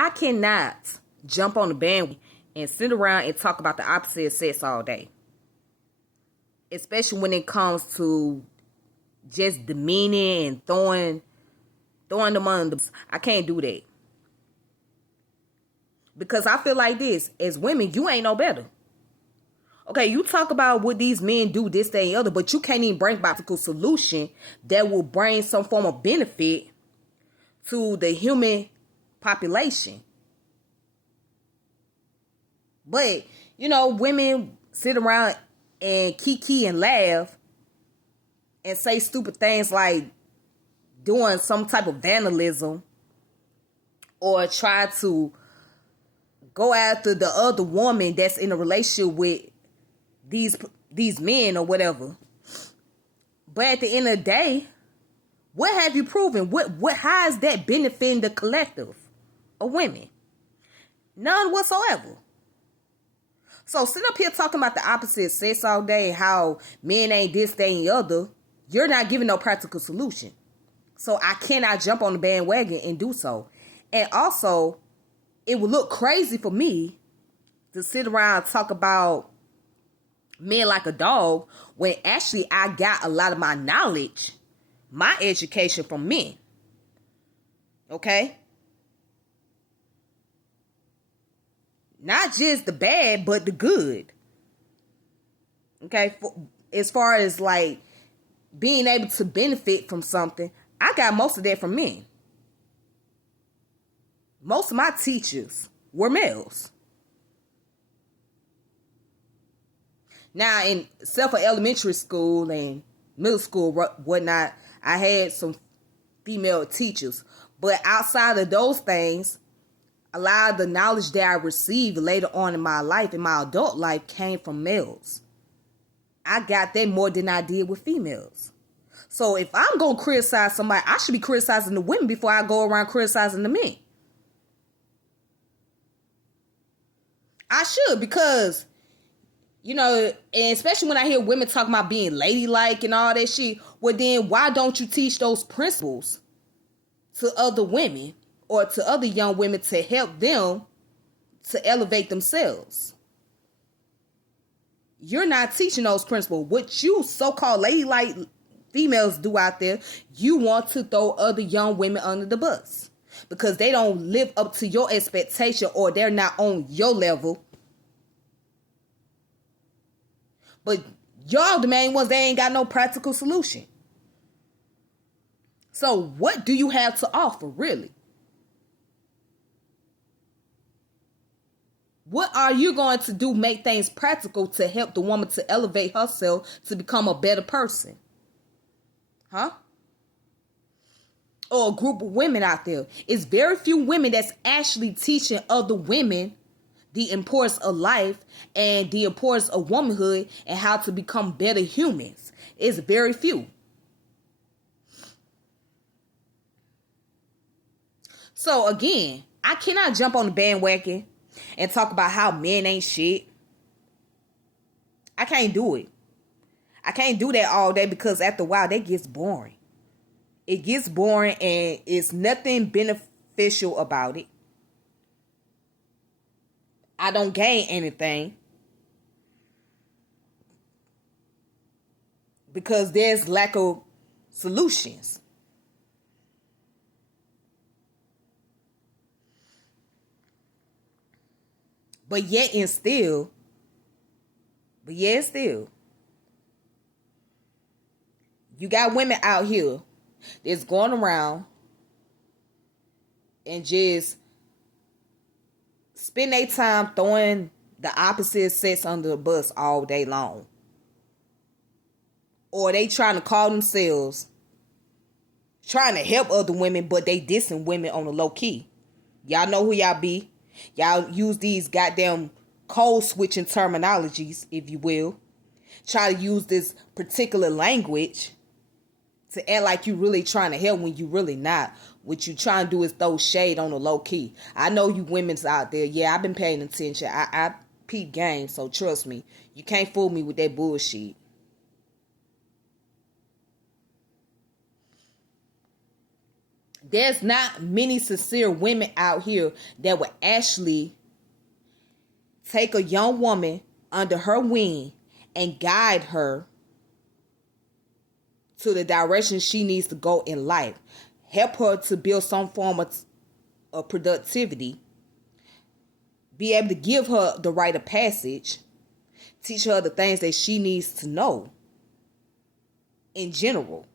I cannot jump on the bandwagon and sit around and talk about the opposite sex all day. Especially when it comes to just demeaning and throwing them under. I can't do that. Because I feel like this, as women, you ain't no better. Okay, you talk about what these men do, this, that, and the other, but you can't even bring a practical solution that will bring some form of benefit to the human population. But, women sit around and kiki and laugh and say stupid things like doing some type of vandalism or try to go after the other woman that's in a relationship with these men or whatever. But at the end of the day, what have you proven? How is that benefiting the collective of women? None whatsoever. So sitting up here talking about the opposite sex all day, how men ain't this, that, and the other, you're not giving no practical solution. So I cannot jump on the bandwagon and do so. And also, it would look crazy for me to sit around and talk about men like a dog when actually I got a lot of my knowledge, my education from men. Okay? Not just the bad, but the good. Okay? As far as like being able to benefit from something, I got most of that from men. Most of my teachers were males. Now, in except for elementary school and middle school, whatnot, I had some female teachers. But outside of those things, a lot of the knowledge that I received later on in my life, in my adult life, came from males. I got that more than I did with females. So if I'm going to criticize somebody, I should be criticizing the women before I go around criticizing the men. I should, because and especially when I hear women talking about being ladylike and all that shit, well then why don't you teach those principles to other women or to other young women to help them to elevate themselves? You're not teaching those principles. What you so-called ladylike females do out there, you want to throw other young women under the bus because they don't live up to your expectation or they're not on your level. But y'all the main ones, they ain't got no practical solution. So what do you have to offer, really? What are you going to do, make things practical to help the woman to elevate herself to become a better person? Huh? Or a group of women out there. It's very few women that's actually teaching other women the importance of life and the importance of womanhood and how to become better humans. It's very few. So again, I cannot jump on the bandwagon and talk about how men ain't shit. I can't do it. I can't do that all day because after a while that gets boring. It gets boring and it's nothing beneficial about it. I don't gain anything because there's lack of solutions. But yet still, you got women out here that's going around and just spend their time throwing the opposite sex under the bus all day long. Or they trying to call themselves trying to help other women, but they dissing women on the low key. Y'all know who y'all be. Y'all use these goddamn code switching terminologies, if you will. Try to use this particular language to act like you really trying to help when you really not. What you trying to do is throw shade on the low key. I know you women's out there. Yeah, I've been paying attention. I peep game, so trust me. You can't fool me with that bullshit. There's not many sincere women out here that would actually take a young woman under her wing and guide her to the direction she needs to go in life. Help her to build some form of productivity. Be able to give her the rite of passage. Teach her the things that she needs to know. In general,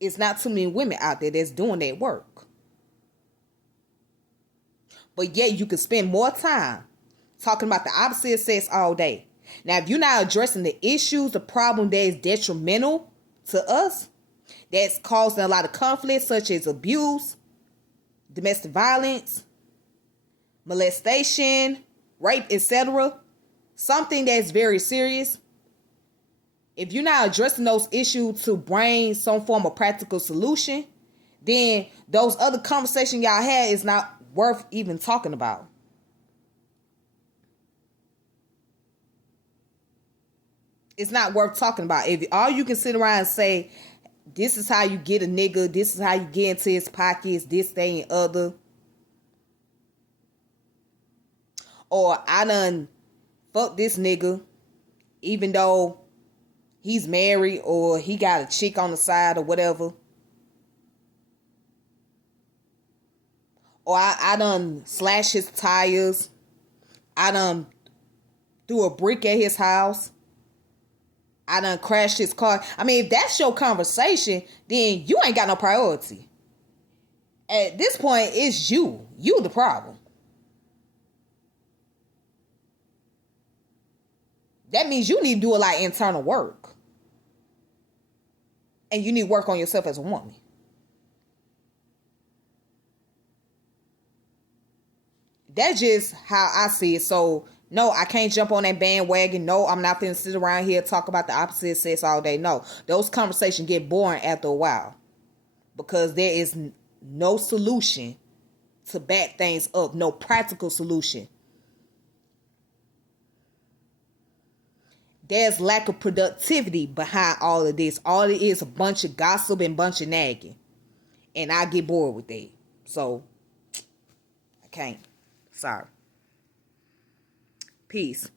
it's not too many women out there that's doing that work. But yet you can spend more time talking about the opposite sex all day. Now, if you're not addressing the issues, the problem that is detrimental to us, that's causing a lot of conflict, such as abuse, domestic violence, molestation, rape, etc., something that's very serious. If you're not addressing those issues to bring some form of practical solution, then those other conversations y'all had is not worth even talking about. It's not worth talking about. If all you can sit around and say, this is how you get a nigga, this is how you get into his pockets, this, that, and other. Or I done fuck this nigga, even though he's married or he got a chick on the side or whatever. Or I done slashed his tires. I done threw a brick at his house. I done crashed his car. I mean, if that's your conversation, then you ain't got no priority. At this point, it's you. You the problem. That means you need to do a lot of internal work. And you need to work on yourself as a woman. That's just how I see it. So, no, I can't jump on that bandwagon. No, I'm not finna sit around here and talk about the opposite sex all day. No, those conversations get boring after a while. Because there is no solution to back things up. No practical solution. There's lack of productivity behind all of this. All it is a bunch of gossip and bunch of nagging. And I get bored with that. So, I can't. Sorry. Peace.